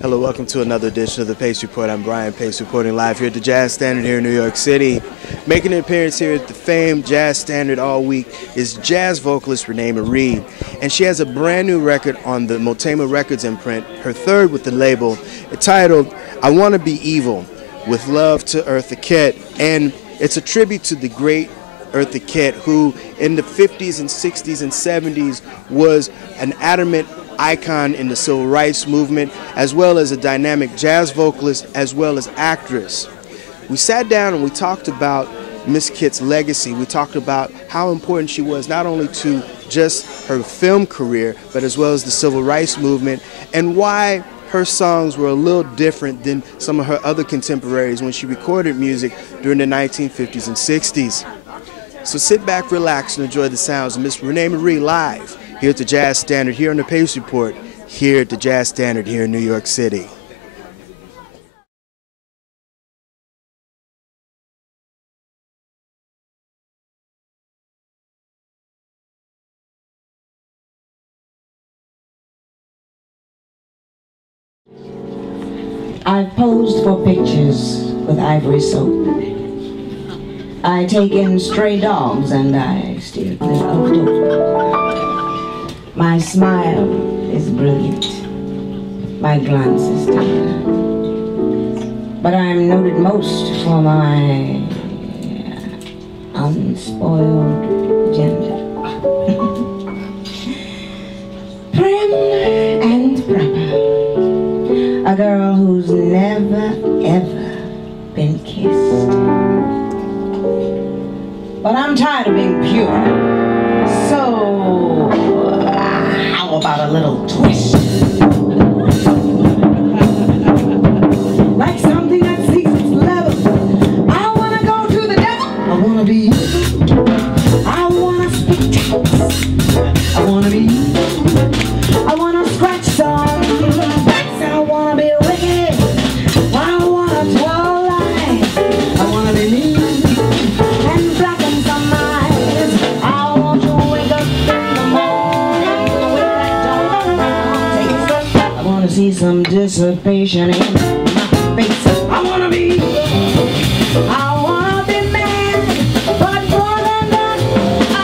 Hello, welcome to another edition of the Pace Report. I'm Brian Pace, reporting live here at the Jazz Standard here in New York City. Making an appearance here at the famed Jazz Standard all week is jazz vocalist Renee, and she has a brand new record on the Motema Records imprint, her third with the label, entitled I Wanna Be Evil, with love to Eartha Kitt. And it's a tribute to the great Eartha Kitt, who in the 50s and 60s and 70s was an adamant icon in the civil rights movement, as well as a dynamic jazz vocalist, as well as actress. We sat down and we talked about Miss Kitt's legacy. We talked about how important she was not only to just her film career, but as well as the civil rights movement, and why her songs were a little different than some of her other contemporaries when she recorded music during the 1950s and 60s. So sit back, relax, and enjoy the sounds of Miss Renee live here at the Jazz Standard, here on the Pace Report, here at the Jazz Standard here in New York City. I've posed for pictures with ivory soap. I take in stray dogs and I steer clear of dope. My smile is brilliant. My glance is tender. But I'm noted most for my unspoiled gender. Prim and proper. A girl who's never, ever been kissed. But I'm tired of being pure. So, how about a little twist? Like something that seeks its level. I wanna go to the devil. I wanna be you. I wanna speak tongues. I wanna be you. I wanna scratch some backs. I wanna be wicked. I wanna tell lies. I wanna be mean and blacken some eyes. I want to wake up in the morning with that dark taste. I wanna see some dissipation in my face. I wanna be, I wanna be mad, but more than that, I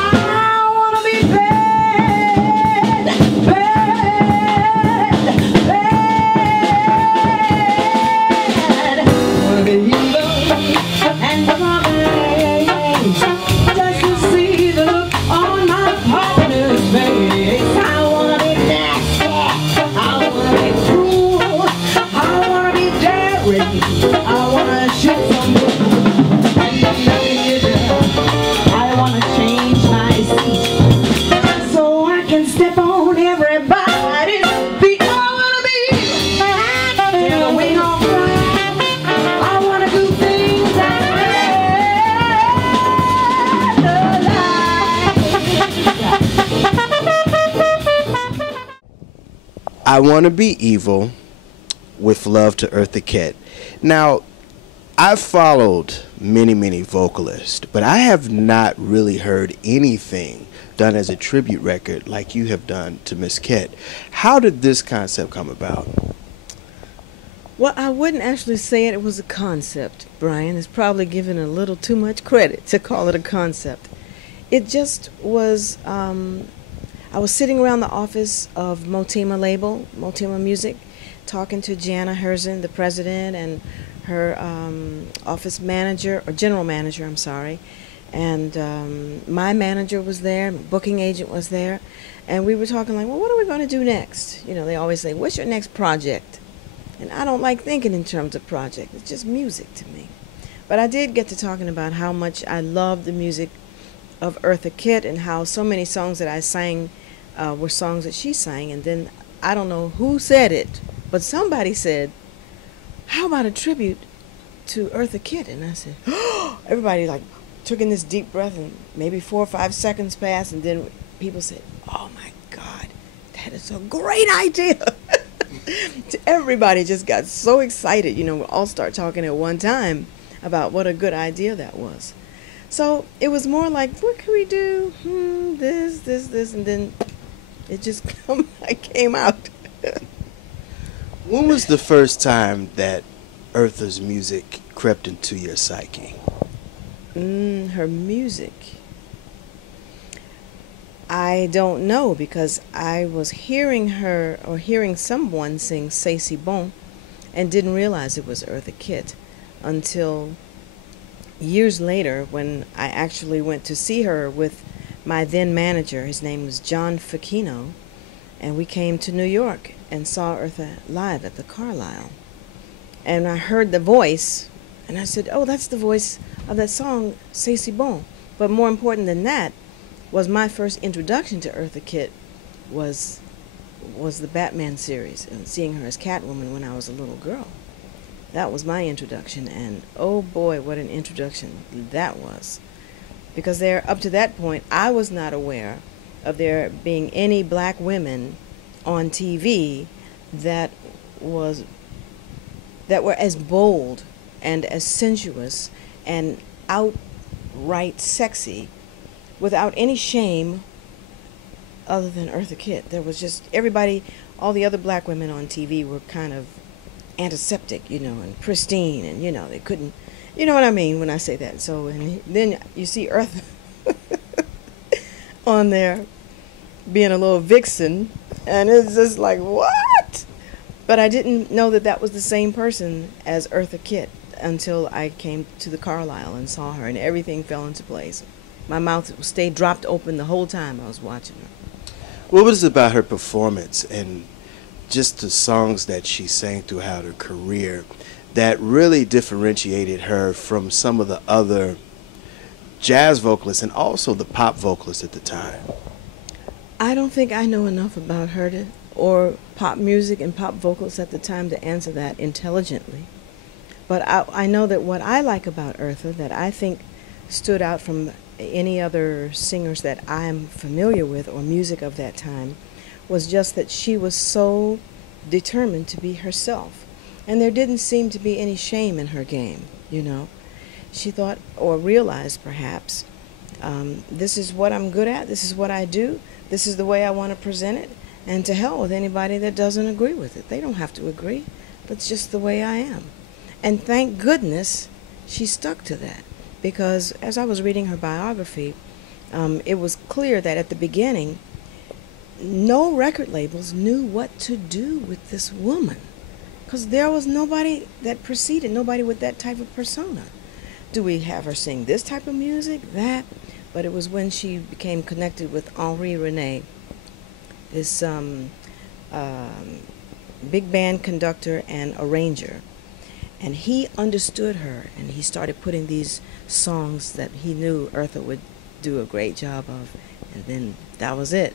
wanna be bad, bad, bad. I wanna be evil and promise, just to see the look on my partner's face. I wanna be nasty, I wanna be cruel, I wanna be daring, I wanna shoot some bull. I wanna change my seat so I can step on everybody's feet. I wanna be till the wing on fire. I wanna do things that I Wanna Be Evil, with love to Eartha Kitt. Now, I've followed many vocalists, but I have not really heard anything done as a tribute record like you have done to Miss Kitt. How did this concept come about? Well, I wouldn't actually say it was a concept, Brian. It's probably given a little too much credit to call it a concept. It just was, I was sitting around the office of Motema label, Motema Music, talking to Jana Herzen, the president, and her office manager, or general manager, I'm sorry. And my manager was there, booking agent was there. And we were talking like, well, what are we going to do next? You know, they always say, what's your next project? And I don't like thinking in terms of project. It's just music to me. But I did get to talking about how much I love the music of Eartha Kitt and how so many songs that I sang were songs that she sang. And then I don't know who said it, but somebody said, how about a tribute to Eartha Kitt? And I said, oh, everybody like took in this deep breath, and maybe 4 or 5 seconds passed, and then people said, oh my God, that is a great idea. Everybody just got so excited, you know, we all start talking at one time about what a good idea that was. So it was more like, what can we do? This, and then it just came out. When was the first time that Eartha's music crept into your psyche? Her music. I don't know because I was hearing her or hearing someone sing C'est si bon and didn't realize it was Eartha Kitt until years later when I actually went to see her with my then manager. His name was John Facchino, and we came to New York and saw Eartha live at the Carlisle. And I heard the voice, and I said, oh, that's the voice of that song, C'est si bon. But more important than that was my first introduction to Eartha Kitt was the Batman series and seeing her as Catwoman when I was a little girl. That was my introduction, and oh boy, what an introduction that was. Because there, up to that point, I was not aware of there being any black women on TV that were as bold and as sensuous and outright sexy without any shame other than Eartha Kitt. There was just everybody, all the other black women on TV were kind of antiseptic, and pristine, and they couldn't, you know what I mean when I say that. So, and then you see Eartha on there being a little vixen, and it's just like, what? But I didn't know that that was the same person as Eartha Kitt until I came to the Carlisle and saw her, and everything fell into place. My mouth stayed dropped open the whole time I was watching her. What was it about her performance and just the songs that she sang throughout her career that really differentiated her from some of the other jazz vocalists and also the pop vocalists at the time? I don't think I know enough about her or pop music and pop vocalists at the time to answer that intelligently. But I know that what I like about Eartha that I think stood out from any other singers that I'm familiar with or music of that time was just that she was so determined to be herself. And there didn't seem to be any shame in her game, She thought or realized perhaps, this is what I'm good at, this is what I do, this is the way I want to present it, and to hell with anybody that doesn't agree with it. They don't have to agree. That's just the way I am. And thank goodness she stuck to that. Because as I was reading her biography, it was clear that at the beginning, no record labels knew what to do with this woman. Because there was nobody that preceded, nobody with that type of persona. Do we have her sing this type of music, that? But it was when she became connected with Rene, this big band conductor and arranger. And he understood her, and he started putting these songs that he knew Eartha would do a great job of. And then that was it,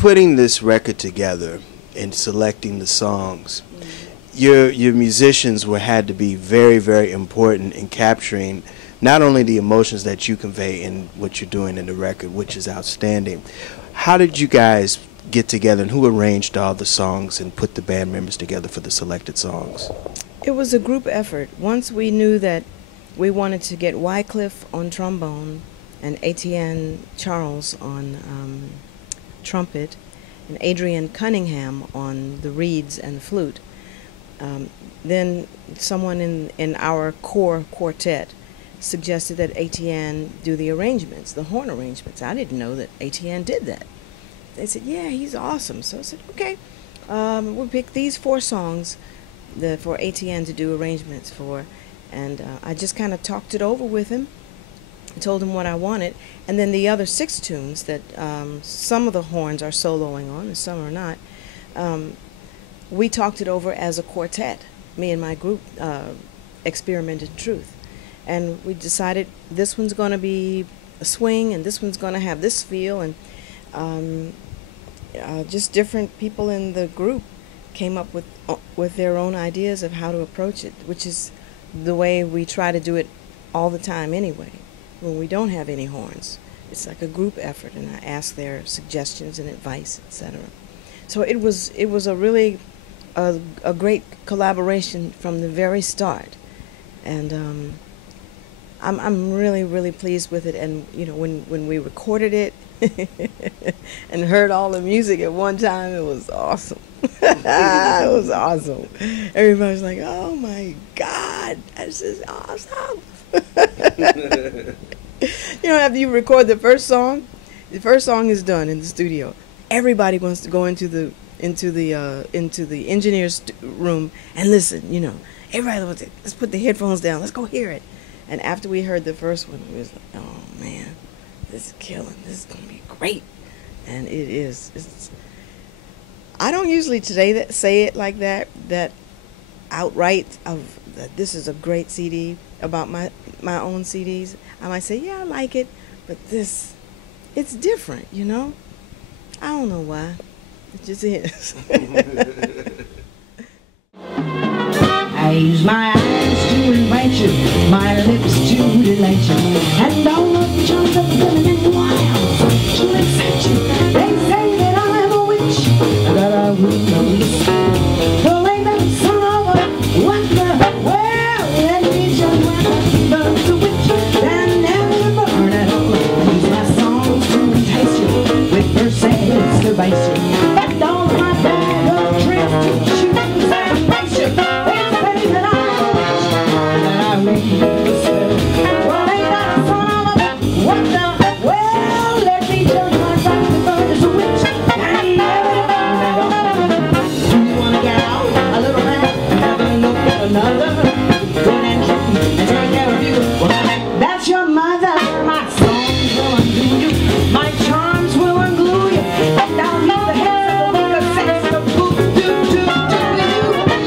putting this record together and selecting the songs, your musicians had to be very, very important in capturing not only the emotions that you convey in what you're doing in the record, which is outstanding. How did you guys get together, and who arranged all the songs and put the band members together for the selected songs? It was a group effort. Once we knew that we wanted to get Wycliffe on trombone and A.T.A. Charles on trumpet and Adrian Cunningham on the reeds and the flute, then someone in our core quartet suggested that A.T.A. do the arrangements, the horn arrangements. I didn't know that A.T.A. did that. They said, yeah, he's awesome. So I said, okay, we'll pick these 4 songs for A.T.A. to do arrangements for. And I just kind of talked it over with him, told him what I wanted. And then the other 6 tunes that some of the horns are soloing on and some are not, we talked it over as a quartet. Me and my group experimented truth. And we decided this one's going to be a swing and this one's going to have this feel. And just different people in the group came up with their own ideas of how to approach it, which is the way we try to do it all the time anyway. When we don't have any horns, it's like a group effort, and I ask their suggestions and advice, etc. So it was a really a great collaboration from the very start, and I'm really, really pleased with it. And you know, when we recorded it and heard all the music at one time, it was awesome. It was awesome. Everybody was like, "Oh my God, this is awesome!" You know, after you record the first song is done in the studio. Everybody wants to go into the engineer's room and listen. You know, everybody wants to, let's put the headphones down. Let's go hear it. And after we heard the first one, we was like, "Oh man, this is killing. This is gonna be great." And it is. I don't usually today say it like that outright of that this is a great CD about my own CDs. I might say, yeah, I like it, but it's different, you know? I don't know why. It just is. I use my eyes to invite you, my lips to delight you, and all of the charms of feminine wild to excite you. They say that I'm a witch, that I will release. The way that son of a wonder, well, let me just burn the witch, and never burn at all. Use my songs to entice you, with verses to vice you, and all my bag of tricks to choose and place you. They say that I'm a witch, that I make you spell. Well, ain't that a son of a wonder? Well, let me just burn the bird as a witch, and never burn at all. Do you want to get out a little man and have a look at another? Good and true and take care of you. Well, that's your mother. My songs will undo you, my charms will unglue you, and I'll leave the heads of the bigger sex to do you.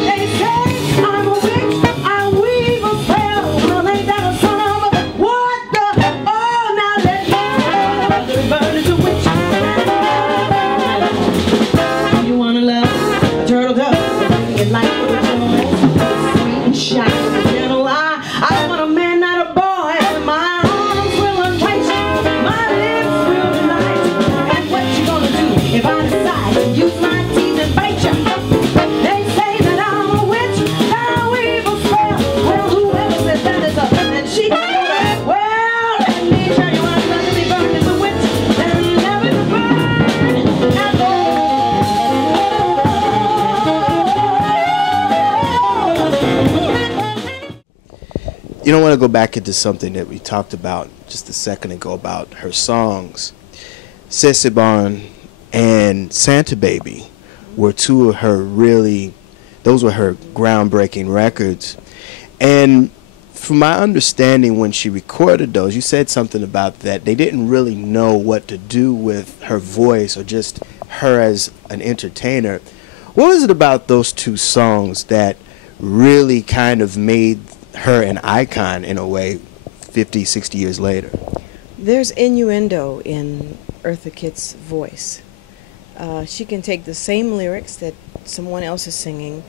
They say I'm a witch, I weave a spell. Well, ain't that a son of a what the? Oh, now let me burn as a witch. You wanna love a turtle dove? It like a joy, sweet and shiny, gentle eye. I want a man, not a boy. My arms will entice you, my lips will delight. And what you gonna do if I decide to use my teeth and bite you? They say that I'm a witch, that I weave a spell. Well, whoever says that is up, and she well, let me tell you what I'm gonna be burned as a witch, and never to burn at all. You don't want to go back into something that we talked about just a second ago about her songs. Ceciban and Santa Baby were two of her those were her groundbreaking records. And from my understanding, when she recorded those, you said something about that they didn't really know what to do with her voice or just her as an entertainer. What was it about those 2 songs that really kind of made her an icon in a way 50, 60 years later? There's innuendo in Eartha Kitt's voice. She can take the same lyrics that someone else is singing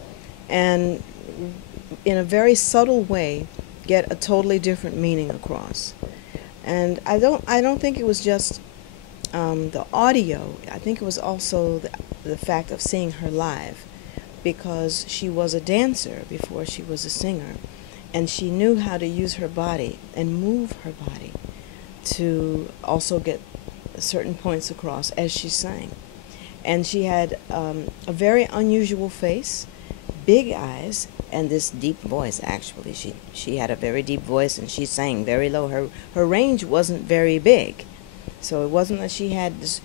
and in a very subtle way get a totally different meaning across. And I don't think it was just the audio. I think it was also the fact of seeing her live, because she was a dancer before she was a singer, and she knew how to use her body and move her body to also get certain points across as she sang. And she had a very unusual face, big eyes, and this deep voice. Actually, she had a very deep voice, and she sang very low. Her range wasn't very big, so it wasn't that she had this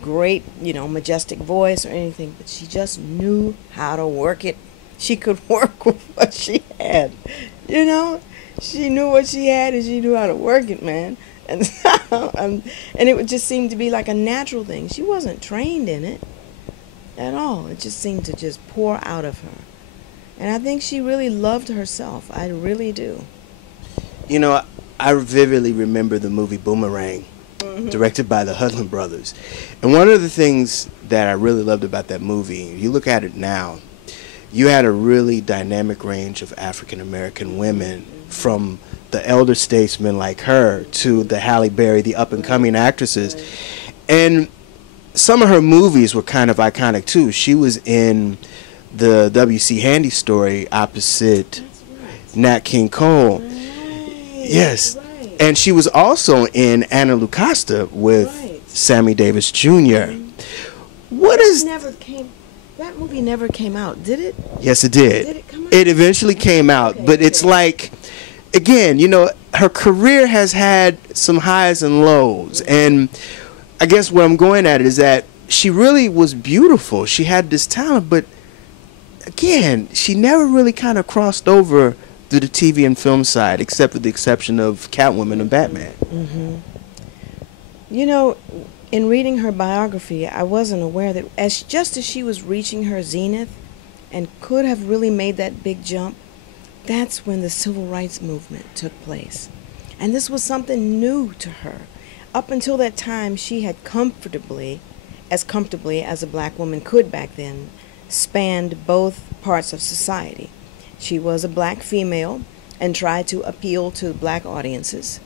great, majestic voice or anything, but she just knew how to work it. She could work with what she had, She knew what she had, and she knew how to work it, man. And and it would just seem to be like a natural thing. She wasn't trained in it at all. It just seemed to just pour out of her. And I think she really loved herself. I really do. I vividly remember the movie Boomerang, directed by the Hudlin brothers. And one of the things that I really loved about that movie, you look at it now, you had a really dynamic range of African American women, from the elder statesmen like her to the Halle Berry, the up-and-coming actresses. And some of her movies were kind of iconic, too. She was in the W.C. Handy story opposite Nat King Cole. Yes. Right. And she was also in Anna Lucasta with Sammy Davis Jr. That movie never came out, did it? Yes, it did. Did it come out? It eventually came out, but it's like, again, her career has had some highs and lows. And I guess where I'm going at it is that she really was beautiful. She had this talent, but again, she never really kind of crossed over to the TV and film side, except with the exception of Catwoman and Batman. Mm-hmm. In reading her biography, I wasn't aware that just as she was reaching her zenith and could have really made that big jump, that's when the civil rights movement took place. And this was something new to her. Up until that time, she had comfortably as a black woman could back then, spanned both parts of society. She was a black female and tried to appeal to black audiences.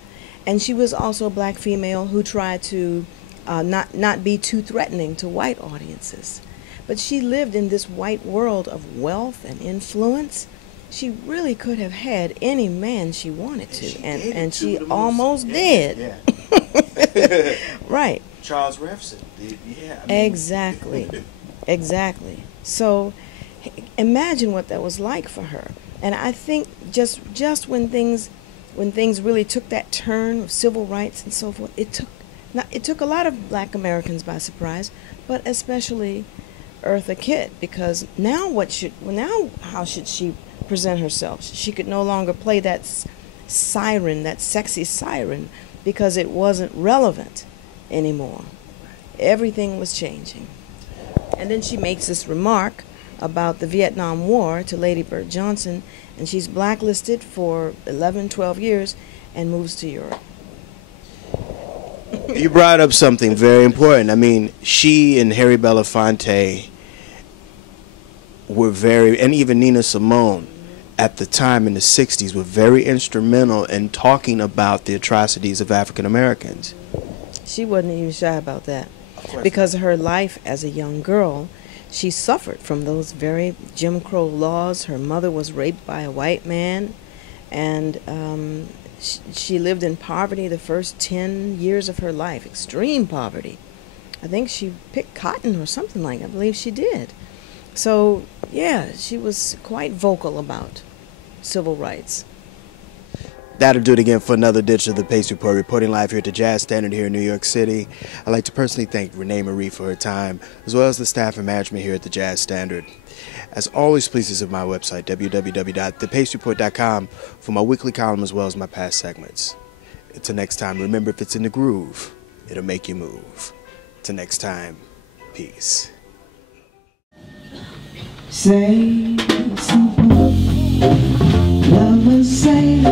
And she was also a black female who tried to not be too threatening to white audiences. But she lived in this white world of wealth and influence. She really could have had any man she wanted to, and she almost did. Yeah. Right. Charles Revson. Yeah. Exactly. Exactly. So imagine what that was like for her. And I think just when things really took that turn of civil rights and so forth, it took a lot of black Americans by surprise, but especially Eartha Kitt, because now how should she present herself? She could no longer play that siren, that sexy siren, because it wasn't relevant anymore. Everything was changing. And then she makes this remark about the Vietnam War to Lady Bird Johnson, and she's blacklisted for 11, 12 years and moves to Europe. You brought up something very important. I mean, she and Harry Belafonte were and even Nina Simone at the time in the 60s were very instrumental in talking about the atrocities of African Americans. She wasn't even shy about that, because of her life as a young girl. She suffered from those very Jim Crow laws. Her mother was raped by a white man, and she lived in poverty the first 10 years of her life, extreme poverty. I think she picked cotton or something like that. I believe she did. So, yeah, she was quite vocal about civil rights. That'll do it again for another edition of the Pace Report, reporting live here at the Jazz Standard here in New York City. I'd like to personally thank Renee Marie for her time, as well as the staff and management here at the Jazz Standard. As always, please visit my website, www.thepacereport.com, for my weekly column as well as my past segments. Until next time, remember, if it's in the groove, it'll make you move. Till next time, peace. Say something, lovers say